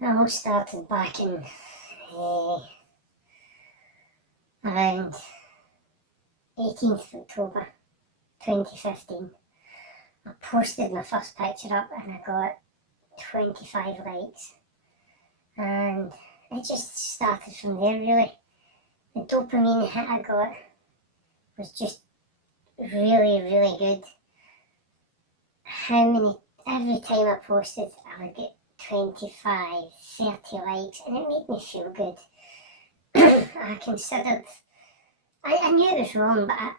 It all started back in around 18th of October 2015. I posted my first picture up and I got 25 likes. And it just started from there, really. The dopamine hit I got was just really, really good. Every time I posted, I would get 25, 30 likes, and it made me feel good. I knew it was wrong, but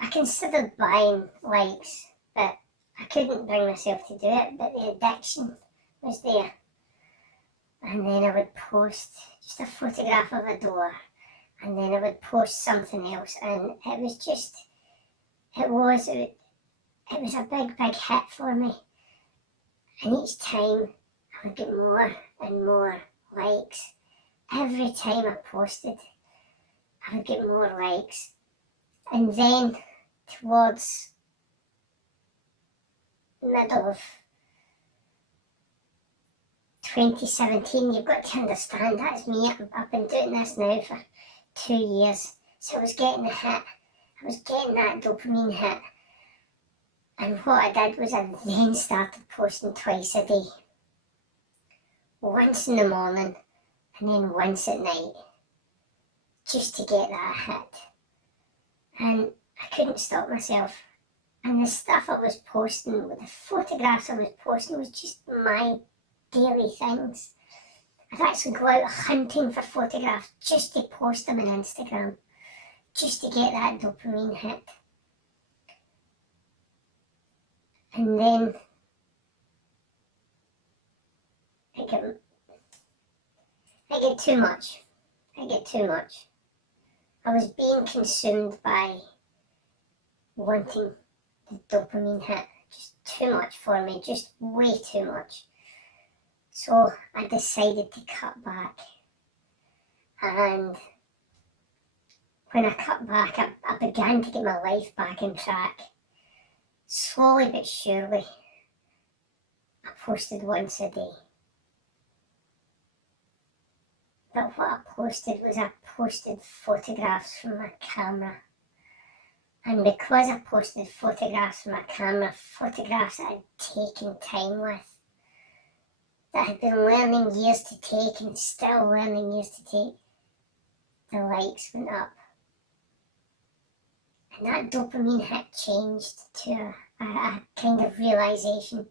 I considered buying likes, but I couldn't bring myself to do it, but the addiction was there. And then I would post just a photograph of a door, and then I would post something else, and it was a big, big hit for me. And each time I would get more and more likes. Every time I posted, I would get more likes. And then towards the middle of 2017, you've got to understand, that's me. I've been doing this now for 2 years. So I was getting a hit. I was getting that dopamine hit. And what I did was I then started posting twice a day. Once in the morning and then once at night. Just to get that hit. And I couldn't stop myself. And the stuff I was posting, the photographs I was posting was just my daily things. I'd actually go out hunting for photographs just to post them on Instagram. Just to get that dopamine hit. And then I get too much. I was being consumed by wanting the dopamine hit. Just too much for me, just way too much. So I decided to cut back. And when I cut back, I began to get my life back on track. Slowly but surely, I posted once a day. But what I posted photographs from my camera. And because I posted photographs from my camera, photographs that I'd taken time with, that I'd been learning years to take and still learning years to take, the likes went up. And that dopamine hit changed to a kind of realization.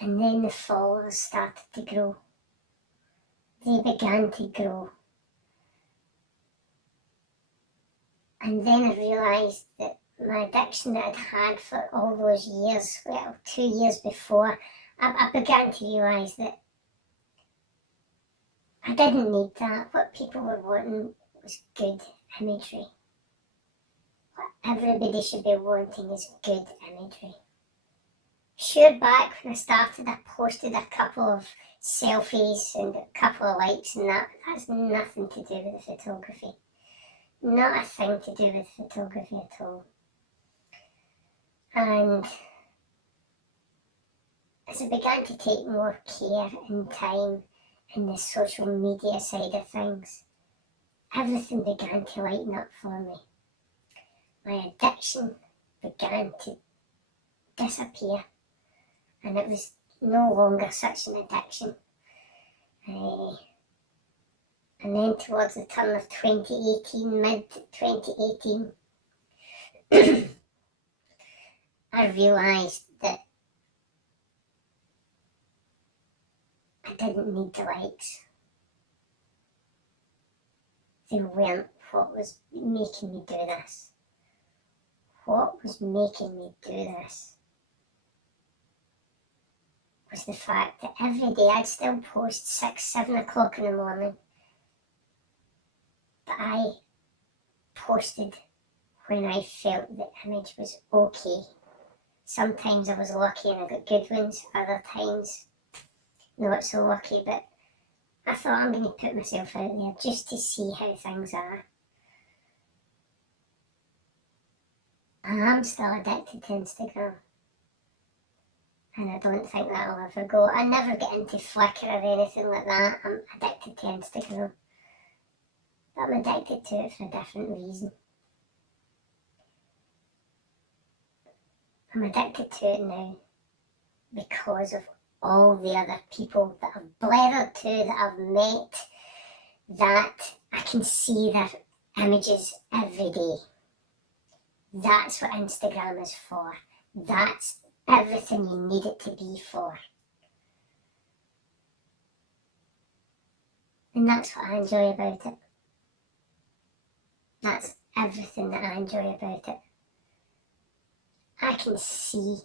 And then the followers started to grow. They began to grow. And then I realised that my addiction that I'd had for all those years, 2 years before, I began to realise that I didn't need that. What people were wanting was good imagery. What everybody should be wanting is good imagery. Sure, back when I started, I posted a couple of selfies and a couple of likes and that. That's nothing to do with the photography. Not a thing to do with photography at all. And as I began to take more care and time in the social media side of things, everything began to lighten up for me. My addiction began to disappear. And it was no longer such an addiction. And then towards the turn of 2018, mid-2018, I realised that I didn't need the likes. They weren't what was making me do this. What was making me do this was the fact that every day I'd still post 6, 7 o'clock in the morning. But I posted when I felt the image was okay. Sometimes I was lucky and I got good ones, other times not so lucky, but I thought I'm going to put myself out there just to see how things are. I am still addicted to Instagram. and I don't think that'll ever go. I never get into Flickr or anything like that. I'm addicted to Instagram. But I'm addicted to it for a different reason. I'm addicted to it now because of all the other people that I've blathered to, that I've met, that I can see their images every day. That's what Instagram is for. That's everything you need it to be for. And that's what I enjoy about it. That's everything that I enjoy about it. I can see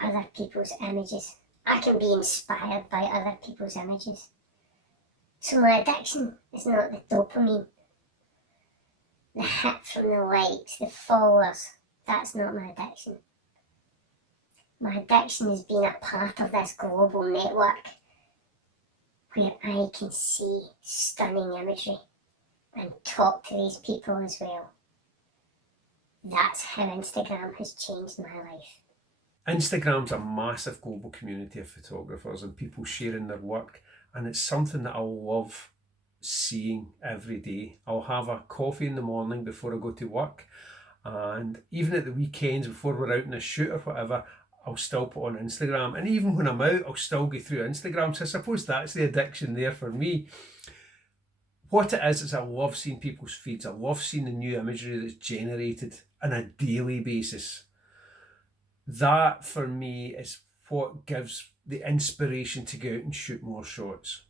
other people's images. I can be inspired by other people's images. So my addiction is not the dopamine, the hit from the likes, the followers. That's not my addiction. My addiction is being a part of this global network where I can see stunning imagery and talk to these people as well. That's how Instagram has changed my life. Instagram's a massive global community of photographers and people sharing their work, and it's something that I love seeing every day. I'll have a coffee in the morning before I go to work, and even at the weekends before we're out in a shoot or whatever, I'll still put on Instagram. And even when I'm out, I'll still go through Instagram. So I suppose that's the addiction there for me. What it is I love seeing people's feeds. I love seeing the new imagery that's generated on a daily basis. That for me is what gives the inspiration to go out and shoot more shots.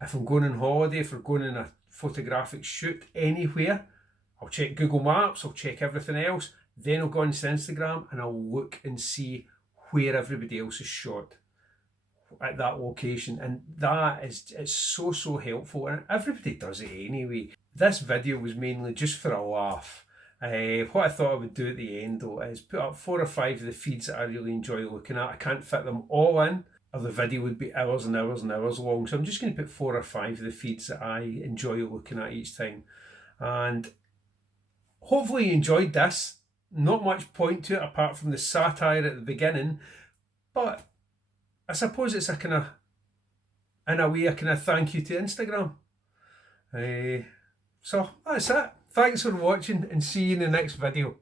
If I'm going on holiday, if we're going on a photographic shoot anywhere, I'll check Google Maps, I'll check everything else, then I'll go onto Instagram and I'll look and see where everybody else is shot at that location. And that is, it's so helpful, and everybody does it anyway. This video was mainly just for a laugh. What I thought I would do at the end though is put up 4 or 5 of the feeds that I really enjoy looking at. I can't fit them all in, or the video would be hours and hours and hours long. So I'm just going to put 4 or 5 of the feeds that I enjoy looking at each time. And hopefully you enjoyed this. Not much point to it apart from the satire at the beginning, but I suppose it's a kind of, in a way, a kind of thank you to Instagram. So that's it. Thanks for watching, and see you in the next video.